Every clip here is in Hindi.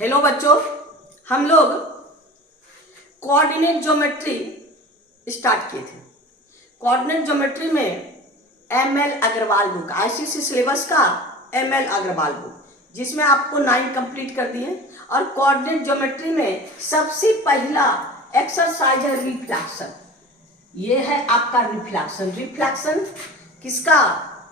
हेलो बच्चों, हम लोग कोऑर्डिनेट ज्योमेट्री स्टार्ट किए थे। कोऑर्डिनेट ज्योमेट्री में ML Agarwal book, ICSE syllabus का एमएल अग्रवाल बुक, जिसमें आपको 9 कंप्लीट कर दिए। और कोऑर्डिनेट ज्योमेट्री में सबसे पहला एक्सरसाइज है रिफ्लेक्शन। ये है आपका रिफ्लेक्शन। रिफ्लेक्शन किसका?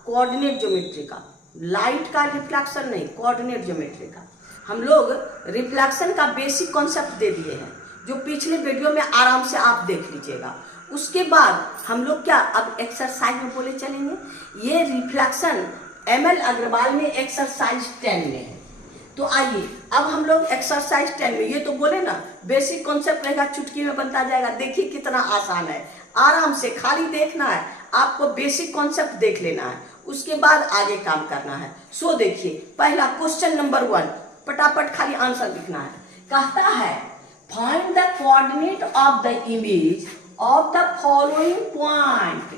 कोऑर्डिनेट ज्योमेट्री का। लाइट का रिफ्लेक्शन नहीं, कोऑर्डिनेट ज्योमेट्री का। हम लोग रिफ्लेक्शन का बेसिक कॉन्सेप्ट दे दिए हैं, जो पिछले वीडियो में आराम से आप देख लीजिएगा। उसके बाद हम लोग क्या अब एक्सरसाइज में बोले चलेंगे। ये रिफ्लेक्शन एमएल अग्रवाल में एक्सरसाइज 10 में है। तो आइए अब हम लोग एक्सरसाइज 10 में, ये तो बोले ना बेसिक कॉन्सेप्ट रहेगा, चुटकी में बनता जाएगा। देखिए कितना आसान है, आराम से खाली देखना है आपको, बेसिक कॉन्सेप्ट देख लेना है, उसके बाद आगे काम करना है। सो देखिए पहला क्वेश्चन नंबर 1, फटाफट खाली आंसर लिखना है। कहता है find the coordinate of the image of the following point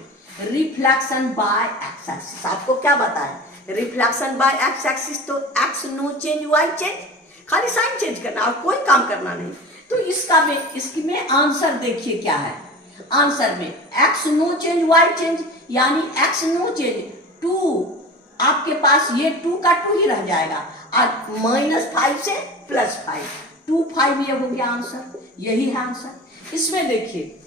reflection by x axis. आपको क्या बताया? रिफ्लेक्शन बाय एक्स एक्सिस, तो x no change y change, खाली साइन चेंज करना और कोई काम करना नहीं। तो इसमें आंसर देखिए क्या है। आंसर में x no change y change, यानी एक्स नो चेंज 2, आपके पास ये 2 का 2 ही रह जाएगा, और -5 से +5, 2 5 ये हो गया आंसर। यही है आंसर। इसमें देखिए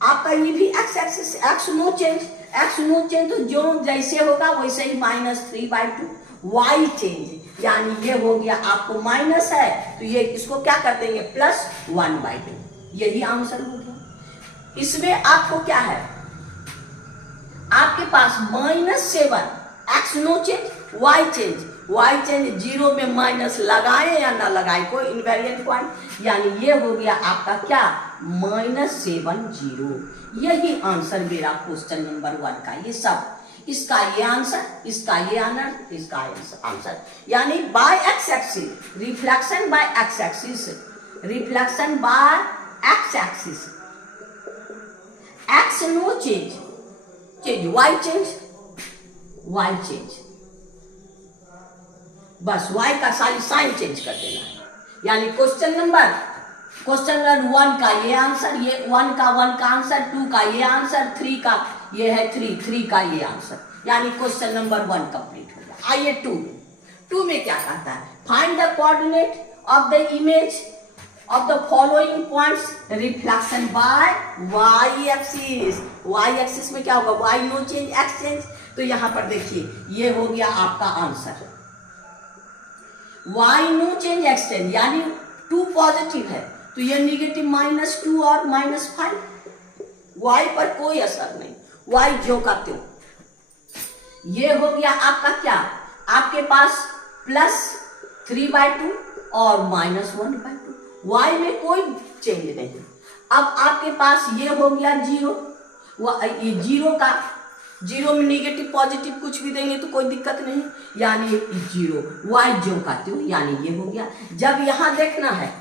आपका ये भी x axis, x no change, x no change तो जो जैसे होगा वैसे ही -3/2, वाई चेंज, यानी ये हो गया आपको माइनस है तो ये इसको क्या कर देंगे +1/2। यही आंसर हो गया। इसमें आपको क्या है, आपके पास -7, x no change y change, y change 0 में माइनस लगाए या ना लगाए कोई इनवेरिएंट पॉइंट, यानी ये हो गया आपका क्या -7 यही आंसर मेरा क्वेश्चन नंबर 1 का। ये सब इसका ये आंसर, इसका ये आंसर, इसका आंसर, यानी by x axis, reflection by x axis, reflection by x axis, x no change change, y change, y change, बस वाई का साइन चेंज कर देना है। यानी क्वेश्चन नंबर 1 का ये आंसर, ये 1 का आंसर, 2 का ये आंसर, 3 का ये है 3 का ये आंसर, यानी क्वेश्चन नंबर 1 कंप्लीट हो गया। आइए 2 में क्या कहता है, find the coordinate of the image of the following points reflection by y axis. Y axis में क्या होगा, y no change x change, तो यहां पर देखिए ये हो गया आपका answer, y no change x change, यानी 2 पॉजिटिव है तो ये नेगेटिव -2 और -5, वाई पर कोई असर नहीं, वाई जो का त्यों। ये हो गया आपका क्या, आपके पास +3/2 और -1/2, वाई में कोई चेंज नहीं। अब आपके पास ये हो गया 0, ये 0 में नेगेटिव पॉजिटिव कुछ भी देंगे तो कोई दिक्कत नहीं, यानी 0, वाई जो का त्यों, यानी ये हो गया। जब यहां देखना है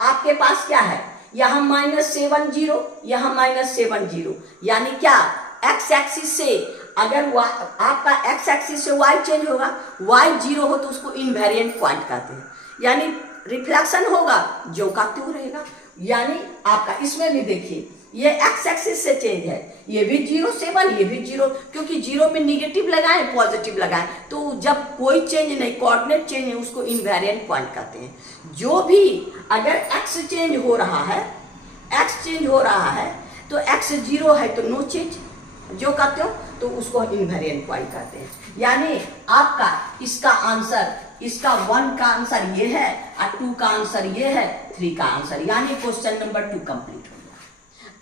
आपके पास क्या है, यहां -7 यहां -7, यानी क्या एक्स एक्सिस से अगर आपका एक्स एक्सिस से वाई चेंज होगा, वाई 0 हो तो उसको इनवेरिएंट पॉइंट कहते हैं, यानी रिफ्लेक्शन होगा जो का त्यों रहेगा। यानी आपका इसमें भी देखिए ये एक्स एक्सिस से चेंज है, ये भी 0 7, ये भी 0, क्योंकि 0 में निगेटिव लगाए पॉजिटिव लगाए तो जब कोई चेंज नहीं, कोऑर्डिनेट चेंज है, उसको इनवेरिएंट पॉइंट कहते हैं। जो भी अगर एक्स चेंज हो रहा है, एक्स चेंज हो रहा है तो एक्स 0 है तो नो चेंज, जो कहते हो तो उसको इनवेरिएंट पॉइंट कहते हैं। यानी आपका इसका आंसर, इसका 1 का आंसर ये है और 2 का आंसर ये है, 3 का आंसर, यानी क्वेश्चन नंबर 2 कंप्लीट हो गया।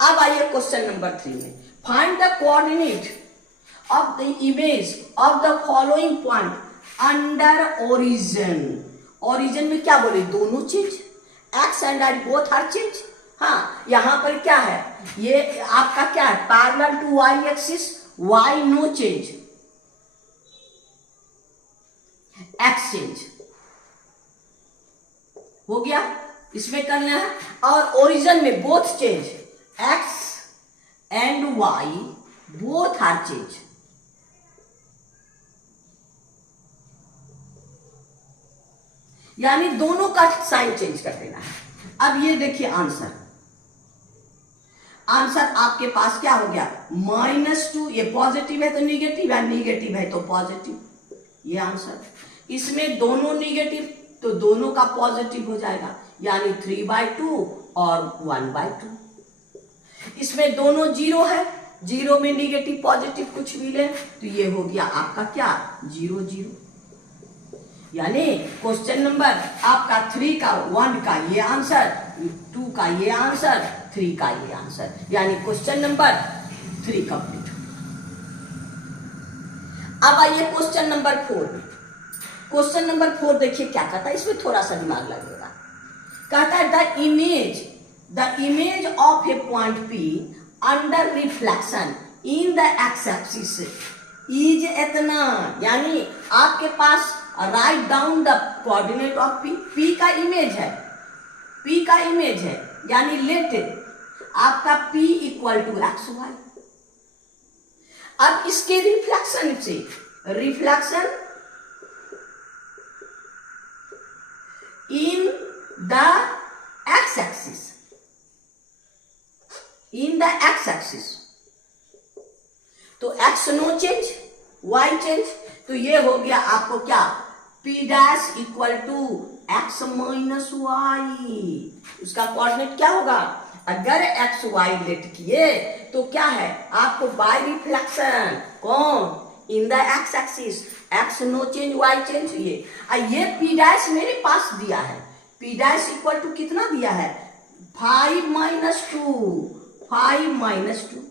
अब आइए क्वेश्चन नंबर 3 में, find the coordinate of the image of the following point under origin. Origin में क्या बोले, दोनों चीज, x and y both are change. हाँ, यहां पर क्या है, ये आपका क्या है, parallel to y axis, y no change, x change हो गया, इसमें करना है। और ओरिजिन में both change, x and y both are change. यानी दोनों का साइन चेंज कर देना है। अब ये देखिए आंसर आपके पास क्या हो गया, -2, ये पॉजिटिव है तो निगेटिव है, निगेटिव है तो पॉजिटिव, ये आंसर। इसमें दोनों निगेटिव तो दोनों का पॉजिटिव हो जाएगा, यानी 3/2 और 1/2। इसमें दोनों 0 है, 0 में निगेटिव पॉजिटिव कुछ भी ले तो ये हो गया आपका क्या 0 0। यानी क्वेश्चन नंबर आपका 3 का 1 का ये आंसर, 2 का ये आंसर, 3 का ये आंसर, यानी क्वेश्चन नंबर 3 कंप्लीट। अब आइए क्वेश्चन नंबर 4 में। क्वेश्चन नंबर 4 देखिए क्या कहता है, इसमें थोड़ा सा दिमाग लगेगा। कहता है the image of a point P under reflection in the x axis is इतना, यानी आपके पास write down the coordinate of P का इमेज है, P का इमेज है, यानी लेट आपका P इक्वल टू XY। अब इसके रिफ्लेक्शन से, reflection in the x-axis, in the x-axis, तो x no change, y change, तो ये हो गया आपको क्या P dash equal to x minus y. उसका कोऑर्डिनेट क्या होगा, अगर x y लेट किए तो क्या है आपको बाय रिफ्लेक्शन, कौन, in the x axis, x no change y change. ये P डैश मेरे पास दिया है, P डैश इक्वल टू कितना दिया है 5 - 2, 5 - 2,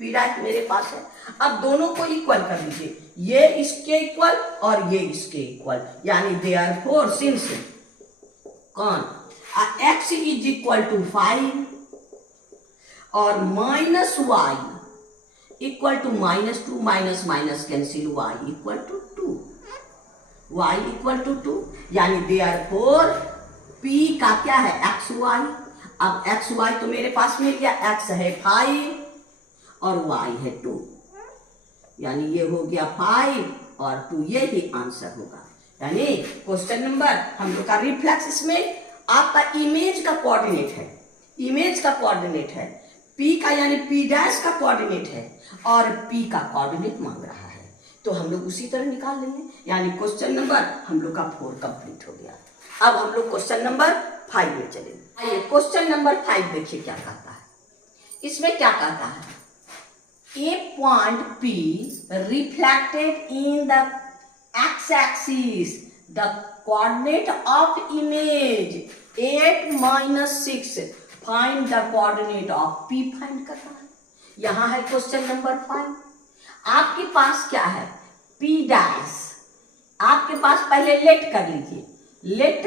P डैश मेरे पास है। अब दोनों को इक्वल कर लीजिए, ये इसके इक्वल और ये इसके इक्वल, यानी देयरफॉर सिंस कौन x इज इक्वल टू 5 और minus y equal to -2, minus minus cancel, y equal to 2, y equal to 2, यानी देयरफॉर P का क्या है XY। अब XY तो मेरे पास मिल गया, x है 5 और y है 2, यानी ये हो गया 5 और 2, ये ही आंसर होगा। यानी क्वेश्चन नंबर हम लोग का रिफ्लेक्स, इसमें आपका इमेज का कोऑर्डिनेट है, इमेज का कोऑर्डिनेट है, P का यानी P डैश का कोऑर्डिनेट है और P का कोऑर्डिनेट मांग रहा है, तो हम लोग उसी तरह निकाल लेंगे। यानी क्वेश्चन नंबर हम लोग का 4 कंप्लीट हो गया। अब हम लोग क्वेश्चन नंबर 5 में चलेंगे। आइए क्वेश्चन नंबर 5 देखिए क्या कहता है। इसमें क्या कहता है, a point P reflected in the x axis, the coordinate of image 8 - 6, find the coordinate of P find करना है। यहां है क्वेश्चन नंबर 5। आपके पास क्या है P डैश, आपके पास पहले लेट कर लीजिए, लेट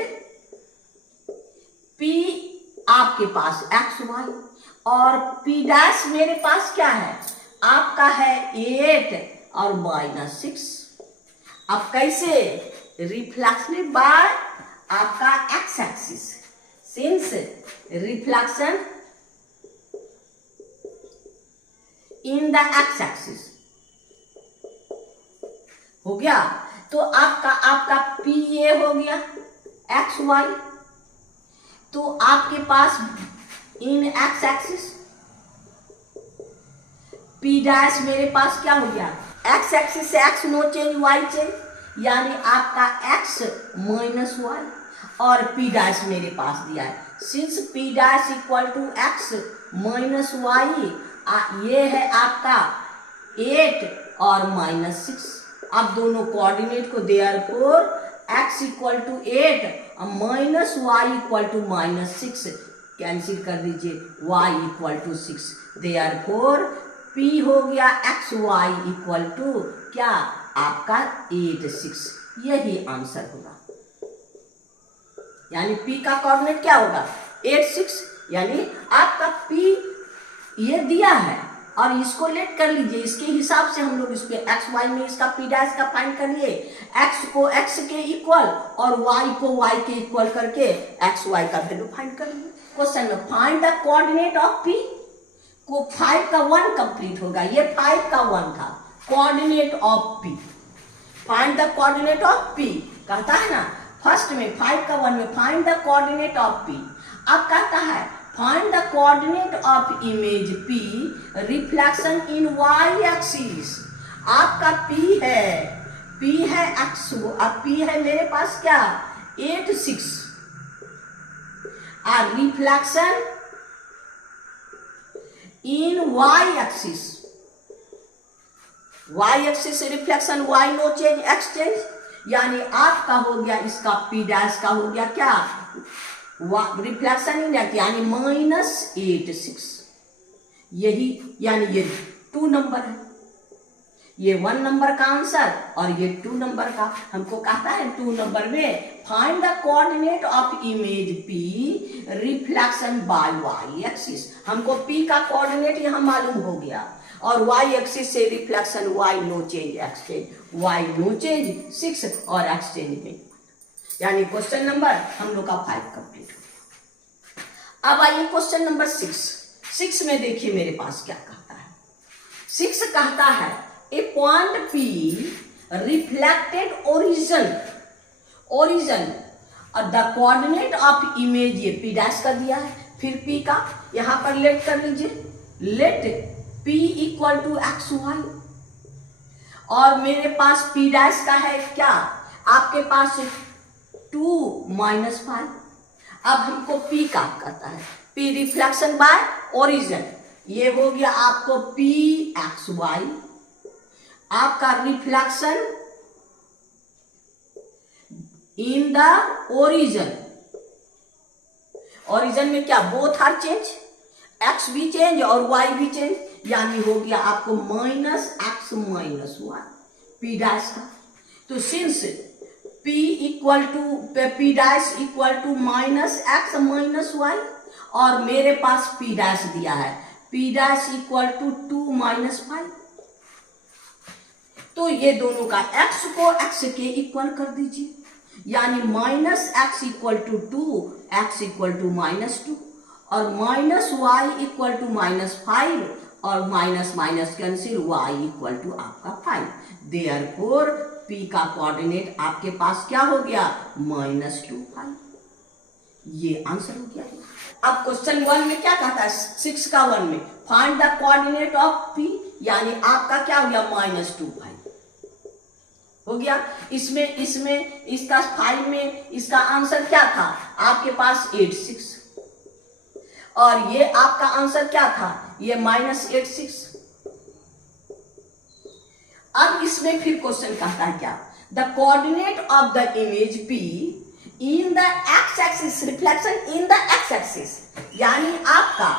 P आपके पास XY और P डैश मेरे पास क्या है आपका है 8 और -6। अब कैसे, रिफ्लेक्शन बाय आपका x axis, since reflection in the x axis हो गया, तो आपका P ये हो गया XY, तो आपके पास in x axis P dash मेरे पास क्या हो गया, एक्स एक्सिस से x no change y change, यानी आपका x माइनस वाई, और P डैश मेरे पास दिया है, since P dash equal to x minus y, ये है आपका 8 और -6। अब दोनों कोऑर्डिनेट को देयरफॉर x इक्वल टू 8 और minus y equal to -6 cancel कर दीजिए, y equal to 6, therefore P हो गया XY इक्वल टू क्या आपका 8 6, यही आंसर होगा। यानी P का कोऑर्डिनेट क्या होगा 8 6, यानी आपका P ये दिया है और इसको लेट कर लीजिए, इसके हिसाब से हम लोग इस पे XY में इसका P डैश का फाइंड कर लिए, x को x के इक्वल और y को y के इक्वल करके XY का वैल्यू फाइंड कर लिए। क्वेश्चन में find the coordinate of P को 5 का 1 कंप्लीट होगा, ये 5 का 1 था, coordinate of P, find the coordinate of P कहता है ना, फर्स्ट में 5 का 1 में find the coordinate of P. अब कहता है find the coordinate of image P reflection in y axis. आपका पी है एक्स, अब पी है मेरे पास क्या 8 6 और reflection in y axis, y axis reflection, y no change x change, यानी आपका हो गया इसका पी डैश का हो गया क्या रिफ्लेक्शन इन यानी -8 6। यही यानी ये 2 नंबर है, ये 1 नंबर का आंसर और ये 2 नंबर का। हमको कहता है 2 नंबर में find the coordinate of image P reflection by y axis. हमको पी का कोऑर्डिनेट यहां मालूम हो गया और वाई एक्सिस से reflection y no change x change, y no change 6 और एक्स चेंज में, यानी क्वेश्चन नंबर हम लोग का 5 कंप्लीट हो गया। अब आइए क्वेश्चन नंबर 6 में देखिए मेरे पास क्या कहता है। 6 कहता है a point P reflected origin और द कोऑर्डिनेट ऑफ इमेज, ये P डैश का दिया है, फिर P का यहां पर लेट कर लीजिए, let P equal to x y और मेरे पास P डैश का है क्या आपके पास 2 - 5। अब हमको P का करता है, P रिफ्लेक्शन बाय ओरिजिन, ये हो गया आपको P एक्स वाई, आपका reflection in the origin, origin में क्या बोथ आर चेंज, एक्स भी चेंज और वाई भी चेंज, यानी हो गया आपको -x - y पी डैश का। तो since P equal to P dash equal to -x - y और मेरे पास P डैश दिया है P डैश इक्वल टू 2 - 5, तो ये दोनों का x को x के इक्वल कर दीजिए, यानी -x equal to 2, x equal to -2 और -y इक्वल टू -5 और minus cancel y equal to आपका 5। देयरफॉर P का कोऑर्डिनेट आपके पास क्या हो गया -2 5। ये आंसर हो गया। अब क्वेश्चन 1 में क्या कहता है 6 का 1 में find the coordinate of P, यानी आपका क्या हो गया -2 5 हो गया। इसमें इसका 5 में इसका आंसर क्या था आपके पास 8 6 और ये आपका आंसर क्या था ये -8 6। अब इसमें फिर क्वेश्चन कहता है क्या the coordinate of the image P in the x axis, reflection in the x axis, यानी आपका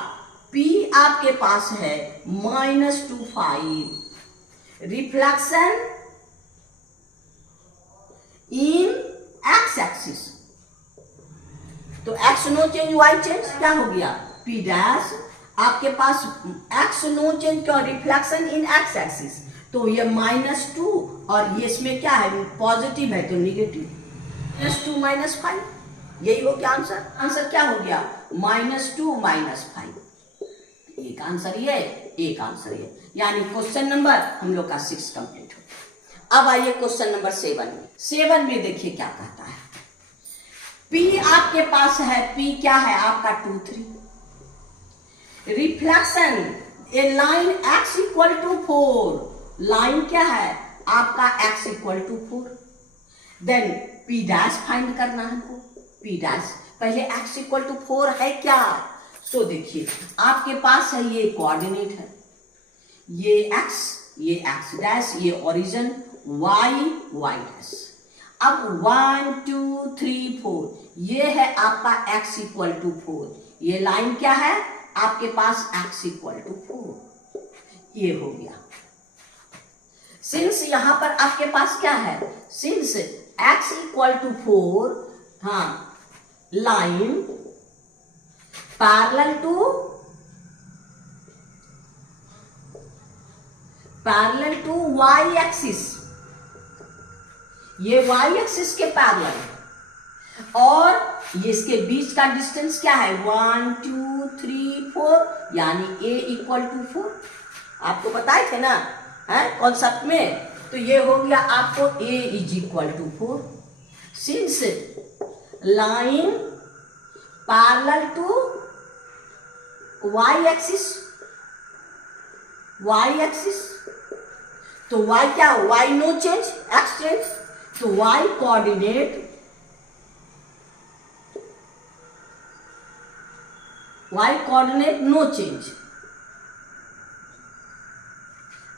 P आपके पास है -2 5, रिफ्लेक्शन इन एक्स एक्सिस, तो x no change y change, क्या हो गया P डैश आपके पास एक्स नो चेंज का रिफ्लेक्शन इन एक्स एक्सिस, तो ये -2 और ये इसमें क्या है पॉजिटिव है तो निगेटिव, -2 - 5, यही हो गया आंसर। आंसर क्या हो गया -2 - 5। एक आंसर ये, एक आंसर ये, यानी क्वेश्चन नंबर हम लोग का 6 कंप्लीट हो गया। अब आइए क्वेश्चन नंबर 7 में। 7 में देखिए क्या कहता है P आपके पास है, P क्या है आपका 2 3, reflection a line x equal to 4, line क्या है आपका x equal to 4, then P dash find करना है हमको। P डैश पहले x इक्वल टू 4 है क्या, सो देखिए आपके पास है ये कोऑर्डिनेट है, ये x डैश, ये ओरिजिन y डैश। अब 1 2 3 4 ये है आपका x इक्वल टू 4, ये लाइन क्या है आपके पास x इक्वल टू 4, ये हो गया। सिंस यहां पर आपके पास क्या है, सिंस x इक्वल टू 4, हाँ line parallel to y axis, ये y एक्सिस के पैरेलल और ये इसके बीच का डिस्टेंस क्या है 1 2 3 4, यानी a इक्वल टू 4, आपको बताए थे ना है कॉन्सेप्ट में, तो ये हो गया आपको a is equal to 4। Since line parallel to y axis, तो y क्या, y no change, x change, तो y कोऑर्डिनेट, नो चेंज।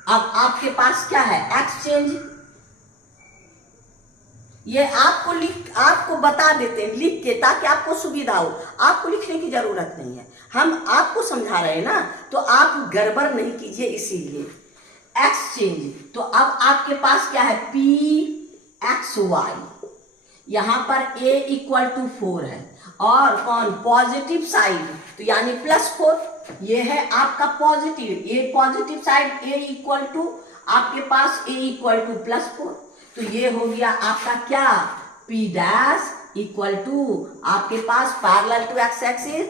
अब आपके पास क्या है, x चेंज। ये आपको बता देते हैं लिख के, ताकि आपको सुविधा हो, आपको लिखने की जरूरत नहीं है, हम आपको समझा रहे हैं ना, तो आप गड़बड़ नहीं कीजिए, इसीलिए x चेंज। तो अब आपके पास क्या है, pxy, यहां पर a इक्वल टू 4 है, और कौन, पॉजिटिव साइड, तो यानी +4, ये है आपका positive, a positive side, a equal to आपके पास a इक्वल टू +4, तो ये हो गया आपका क्या, p डैश इक्वल टू आपके पास parallel to x axis,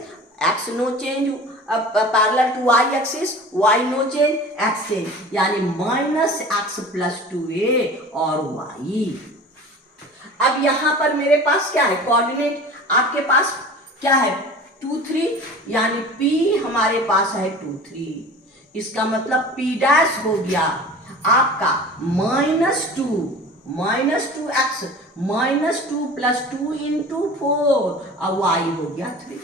x no change, parallel to y axis, y no change, x change, यानी -x + 2a और y। अब यहां पर मेरे पास क्या है, कोऑर्डिनेट आपके पास क्या है, 2 3, यानी p हमारे पास है 2 3, इसका मतलब p डैश हो गया आपका -2x, -2 + 2 × 4, अब y हो गया 3,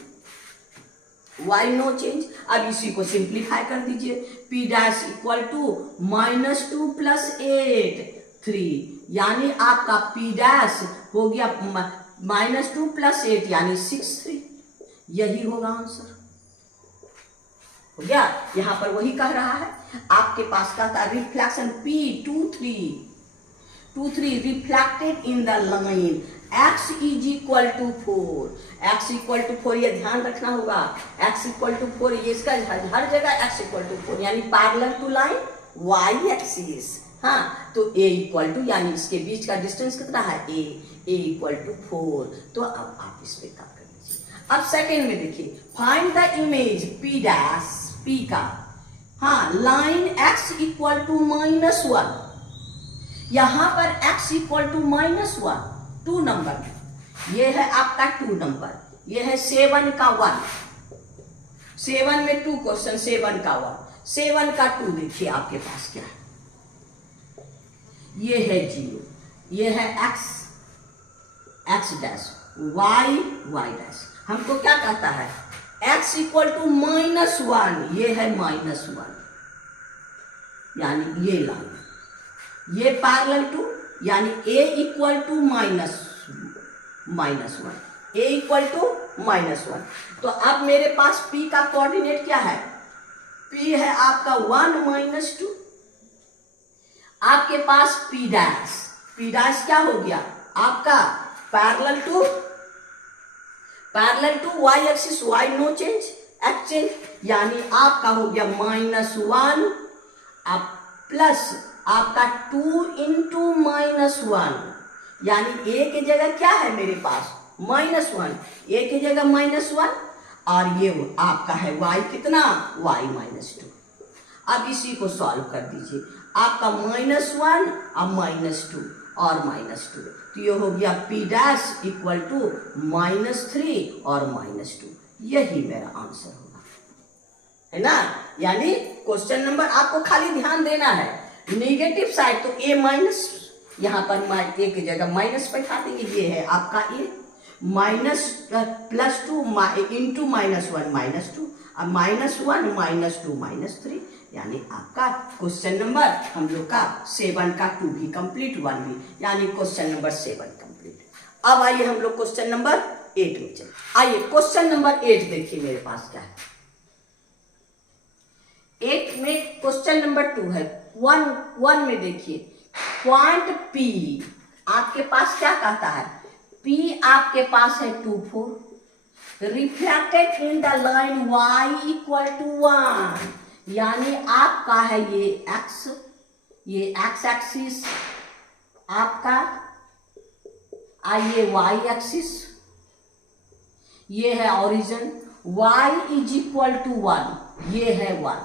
y नो चेंज। अब इसी को सिंप्लीफाई कर दीजिए, p डैश इक्वल टू -2 + 8 3, यानी आपका p डैश हो गया -2 + 8 यानी 6 3, यही होगा आंसर, हो गया। यहां पर वही कह रहा है, आपके पास का था reflection p 2 3 reflected in the line x equal to 4, ये ध्यान रखना होगा, x इक्वल टू 4, ये इसका हर जगह x इक्वल टू 4, यानी parallel to line y axis, हाँ, तो a इक्वल टू, यानी इसके बीच का डिस्टेंस कितना है, a इक्वल टू 4, तो अब आप इस पे काम कर लीजिए। अब सेकेंड में देखिए, find the image p dash, p का, हाँ, लाइन x इक्वल टू -1, यहां पर x इक्वल टू -1 2 नंबर, ये है आपका 2 नंबर, ये है 7 का 1, 7 में 2 क्वेश्चन, 7 का 1, 7 का 2, देखिए आपके पास क्या है, ये है 0, ये है x डैश, y डैश, हमको क्या कहता है, x इक्वल टू -1, ये है -1, यानी ये लाइन, ये पैरेलल टू, यानी a equal to -1, a equal to -1, तो अब मेरे पास p का कोऑर्डिनेट क्या है, p है आपका 1 - 2, आपके पास p डैश क्या हो गया आपका, parallel to y axis, y no change, x change, यानी आपका हो गया -1 अब प्लस आपका 2 × -1, यानी a की जगह क्या है मेरे पास, -1, a की जगह -1, और ये आपका है y कितना, y -2। अब इसी को सॉल्व कर दीजिए, आपका -1 अब -2 और -2, तो ये हो गया p डैश इक्वल टू -3 और -2, यही मेरा आंसर होगा, है ना। यानी क्वेश्चन नंबर आपको खाली ध्यान देना है, नेगेटिव साइड तो a माइनस, यहाँ पर a की जगह माइनस बैठा देंगे, ये है आपका a, +2 इंटू -1 -2, अब -1 -2 -3, यानी आपका क्वेश्चन नंबर हम लोग का 7 का 2 भी कंप्लीट, 1 भी, यानी क्वेश्चन नंबर 7 कंप्लीट। अब आइए हम लोग क्वेश्चन नंबर 8 में चले। आइए क्वेश्चन नंबर 8 देखिए मेरे पास क्या है। 8 में क्वेश्चन नंबर 2 है। 1 में देखिए पॉइंट P आपके पास क्या कहता है, P आपके पास है 2 4, reflected in the line y equal to 1, यानी आपका है ये x एक्सिस आपका, आइए y एक्सिस, ये है origin, y is equal to 1, ये है 1,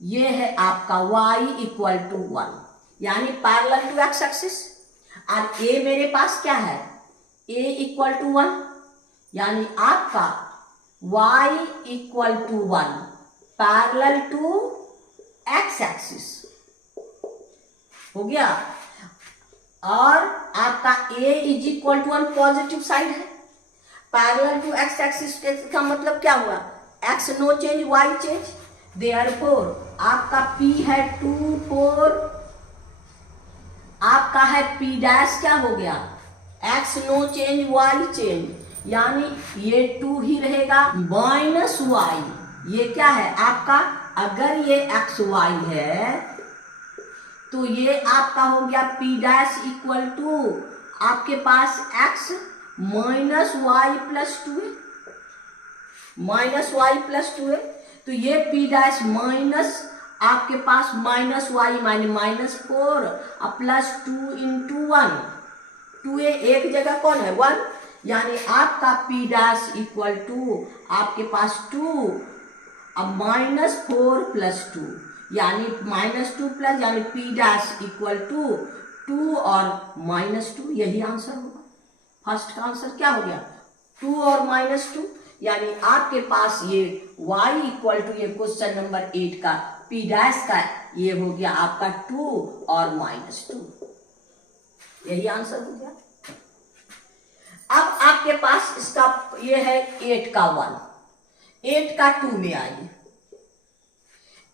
ये है आपका y इक्वल टू 1, यानी पैरेलल टू x एक्सिस, और a मेरे पास क्या है a इक्वल टू 1, यानी आपका y equal to 1 parallel to x axis हो गया। और आपका a is equal to 1 positive side है, पैरेलल टू x एक्सिस का मतलब क्या हुआ, x no change y change, therefore आपका p है 2 4, आपका है p डैश क्या हो गया, x no change y change, यानी ये 2 ही रहेगा माइनस y, ये क्या है आपका, अगर ये x y है तो ये आपका हो गया p डैश इक्वल टू आपके पास x माइनस वाई प्लस 2 है, माइनस वाई प्लस 2 है, तो ये p डैश माइनस आपके पास minus y minus minus 4 plus 2 into 1, 2 एक जगह कौन है 1, यानी आपका p डैश इक्वल टू आपके पास 2 अब माइनस 4 प्लस 2, यानी माइनस 2 प्लस, यानी p डैश इक्वल टू 2 और माइनस 2, यही आंसर होगा। फर्स्ट का आंसर क्या हो गया 2 और माइनस 2, यानी आपके पास ये y इक्वल टू, ये क्वेश्चन नंबर 8 का p डैश का ये हो गया आपका 2 और माइनस 2, यही आंसर हो गया। अब आपके पास इसका ये है 8 का 1, 8 का 2 में आइए,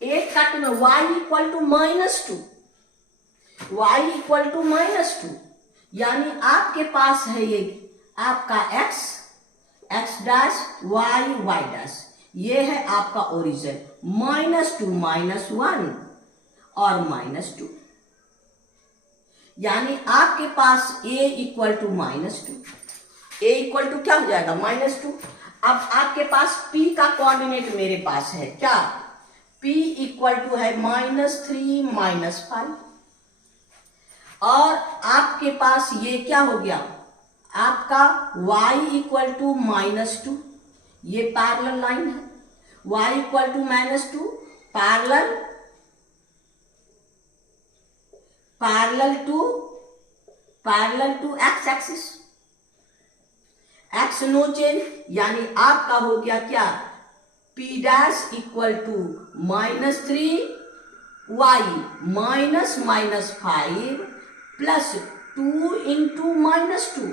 8 का 2 में y equal to minus 2, y equal to minus 2, यानी आपके पास है ये आपका x डैश y डैश, ये है आपका ओरिजिन माइनस 2 माइनस 1 और माइनस 2, यानी आपके पास a equal to minus 2, a equal to क्या हो जाएगा माइनस 2। अब आपके पास p का कोऑर्डिनेट मेरे पास है क्या, p इक्वल टू है -3 -5, और आपके पास ये क्या हो गया आपका y इक्वल टू -2, ये पैरेलल लाइन है, y equal to -2 parallel to x axis, x no change, यानी आपका हो गया क्या p dash equal to -3 y minus -5 plus 2 into -2,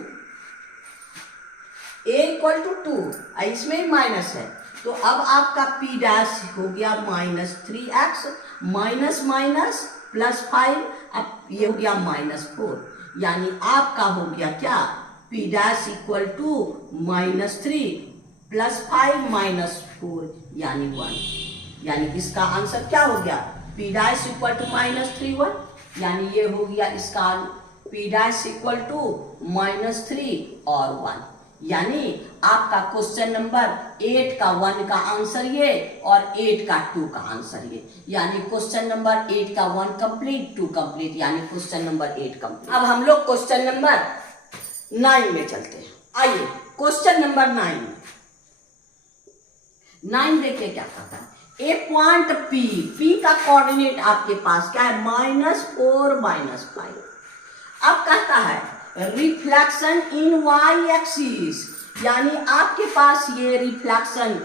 a equal to 2, इसमें ही माइनस है, तो अब आपका p डैश हो गया -3x माइनस माइनस प्लस 5, अब ये हो गया -4, यानी आपका हो गया क्या p dash equal to -3 plus 5 -4 यानी 1, यानी इसका आंसर क्या हो गया p डैश इक्वल टू -3 1, यानी ये हो गया इसका p डैश इक्वल टू -3 और 1, यानी आपका क्वेश्चन नंबर 8 का 1 का आंसर ये और 8 का 2 का आंसर ये, यानी क्वेश्चन नंबर 8 का 1 कंप्लीट 2 कंप्लीट, यानी क्वेश्चन नंबर 8 कंप्लीट। अब हम लोग क्वेश्चन नंबर 9 में चलते हैं, आइए क्वेश्चन नंबर 9 देखिए क्या कहता है, ए पॉइंट P का कोऑर्डिनेट आपके पास क्या है -4 -5, अब कहता है रिफ्लेक्शन इन y एक्सिस, यानी आपके पास ये रिफ्लेक्शन,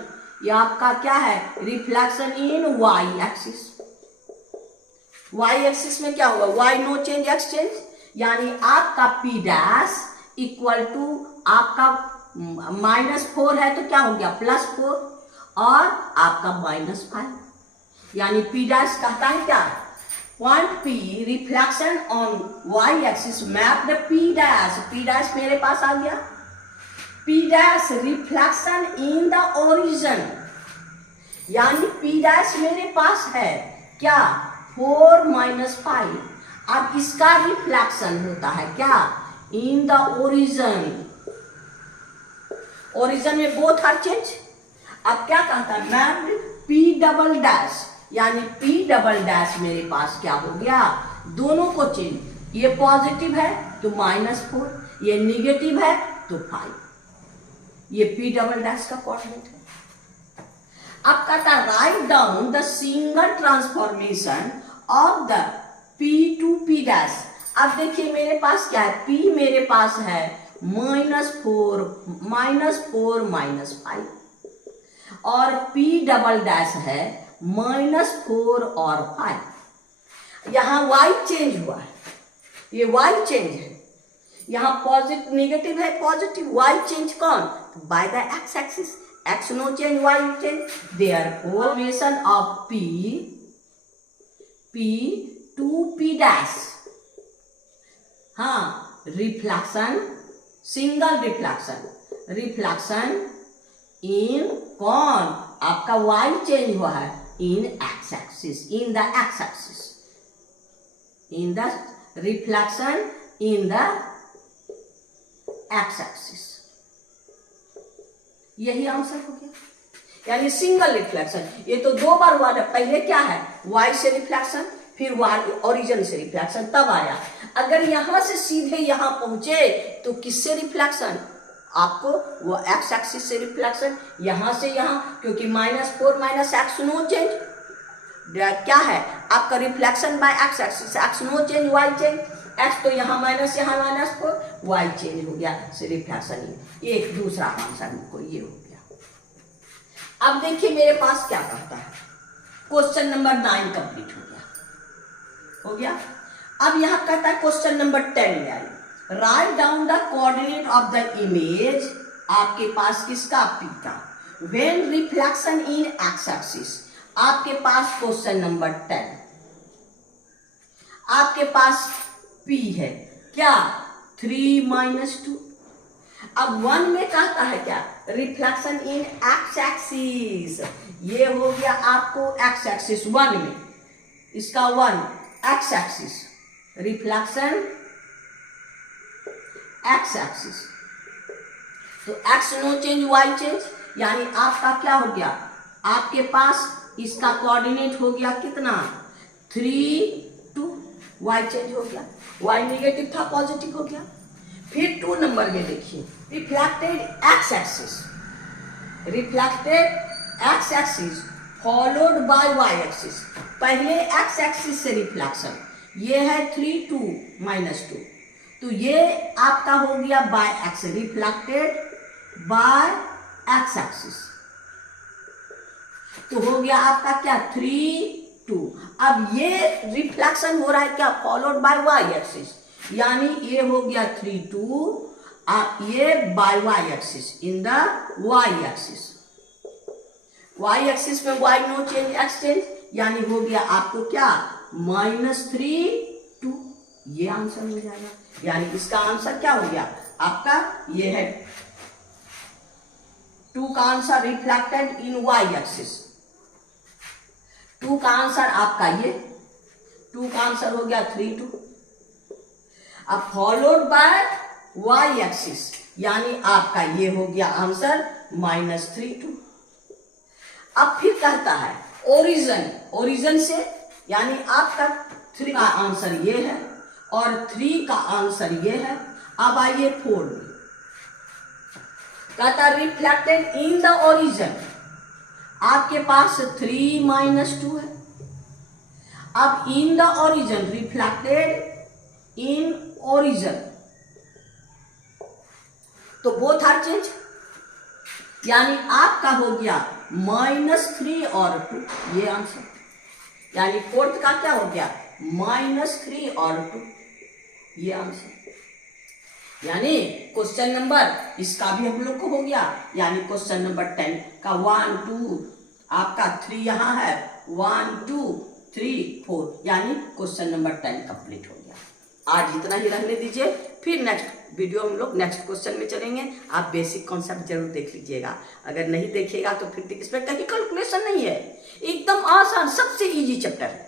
ये आपका क्या है reflection in y axis, y axis में क्या होगा y no change x change, यानी आपका p डैश इक्वल टू आपका -4 है तो क्या हो गया +4 और आपका -5, यानी p डैश कहता है क्या point P reflection on y axis map the p dash मेरे पास आ गया, p dash reflection in the origin, यानी p डैश मेरे पास है क्या 4 -5, अब इसका रिफ्लेक्शन होता है क्या इन द ओरिजिन में बोथ आर चेंज। अब क्या कहता है मैप p डबल डैश, यानी p डबल डैश मेरे पास क्या हो गया दोनों को चेंज, ये पॉजिटिव है तो -4, ये निगेटिव है तो 5, ये p डबल डैश का कोऑर्डिनेट है। अब कहता है write down the single transformation of the p to p dash. अब देखिए मेरे पास क्या है p मेरे पास है -4 और P डबल डैश है -4 और 5। यहाँ y चेंज हुआ है, ये y चेंज है, यहाँ पॉजिटिव नेगेटिव है पॉजिटिव, y चेंज कौन? By the x axis, x no change y change, therefore formation of P to P dash, हाँ रिफ्लेक्शन, सिंगल रिफ्लेक्शन इन कौन? आपका y चेंज हुआ है in x axis, in the x axis, in the reflection in the x axis. यही आंसर हो गया, यानी सिंगल रिफ्लेक्शन। ये तो 2 बार हुआ था, पहले क्या है y से रिफ्लेक्शन, फिर y ओरिजिन से रिफ्लेक्शन, तब आया। अगर यहां से सीधे यहां पहुंचे तो किससे रिफ्लेक्शन? आपको वो x एक्सिस से रिफ्लेक्शन, यहां से यहां, क्योंकि -4 - x नो चेंज, क्या है आपका reflection by x axis, x no change y change, x तो यहाँ माइनस यहाँ -4, y चेंज हो गया से रिफ्लेक्शन। एक दूसरा आंसर हमको ये हो गया। अब देखिए मेरे पास क्या कहता है, क्वेश्चन नंबर 9 कंप्लीट हो गया। अब यहाँ कहता है क्वेश्चन नंबर 10 में आइए, right down the coordinate of the image, आपके पास किसका? P का, when reflection in x axis. आपके पास क्वेश्चन नंबर 10, आपके पास P है क्या? 3 - 2। अब 1 में कहता है क्या? रिफ्लेक्शन इन x एक्सिस, ये हो गया आपको x एक्सिस 1 में, इसका 1 x axis, reflection x axis, तो x no change y change, यानी आपका क्या हो गया? आपके पास इसका कोऑर्डिनेट हो गया कितना? 3 2, y चेंज हो गया, y नेगेटिव था पॉजिटिव हो गया। फिर 2 नंबर में देखिए, reflected x axis, followed by y axis. पहले x एक्सिस से रिफ्लेक्शन, ये है 3 2 -2, तो ये आपका हो गया by x, reflected by x axis, तो हो गया आपका क्या? 3 2। अब ये रिफ्लेक्शन हो रहा है क्या? फॉलोड बाय y एक्सिस, यानी ये हो गया 3 2, ये by y axis, in the y axis, y axis में y no change x change, यानी हो गया आपको क्या? -3 2। ये आंसर हो जाएगा, यानी इसका आंसर क्या हो गया आपका? ये है 2 का answer reflected in y axis, 2 का आंसर आपका ये 2 का आंसर हो गया 3 2। अब फॉलोड बाय y एक्सिस, यानी आपका ये हो गया आंसर -3 2। अब फिर कहता है ओरिजिन से, यानी आपका 3 का आंसर ये है और 3 का आंसर ये है। अब आइए 4 में, कहता रिफ्लेक्टेड इन द ओरिजिन, आपके पास 3 - 2 है। अब in the origin, reflected in origin, तो बोथ आर चेंज, यानी आपका हो गया -3 और 2, ये आंसर, यानी 4th का क्या हो गया? -3 और 2, ये आंसर। यानी क्वेश्चन नंबर इसका भी हम लोग को हो गया, यानी क्वेश्चन नंबर 10 का 1 2 आपका 3 यहां है, 1 2 3 4, यानी क्वेश्चन नंबर 10 कंप्लीट हो गया। आज इतना ही रहने दीजिए, फिर नेक्स्ट वीडियो हम लोग नेक्स्ट क्वेश्चन में चलेंगे। आप बेसिक कॉन्सेप्ट जरूर देख लीजिएगा, अगर नहीं देखिएगा तो फिर इसमें कहीं कैलकुलेशन नहीं है, एकदम आसान सबसे इजी चैप्टर है।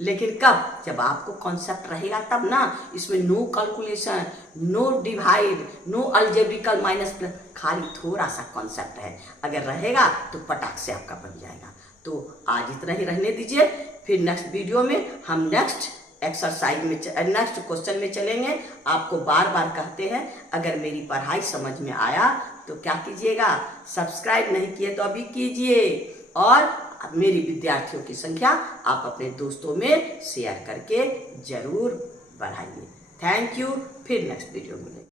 लेकिन कब? जब आपको कॉन्सेप्ट रहेगा तब ना, इसमें no calculation, no divide, no algebraic minus plus, खाली थोड़ा सा कॉन्सेप्ट है, अगर रहेगा तो पटाख से आपका बन जाएगा। तो आज इतना ही रहने दीजिए, फिर नेक्स्ट वीडियो में हम नेक्स्ट एक्सरसाइज में नेक्स्ट क्वेश्चन में चलेंगे। आपको बार बार कहते हैं, अगर मेरी पढ़ाई समझ में आया तो क्या कीजिएगा, सब्सक्राइब नहीं किए तो अभी कीजिए, और मेरी विद्यार्थियों की संख्या आप अपने दोस्तों में शेयर करके जरूर बढ़ाइए। थैंक यू, फिर नेक्स्ट वीडियो में।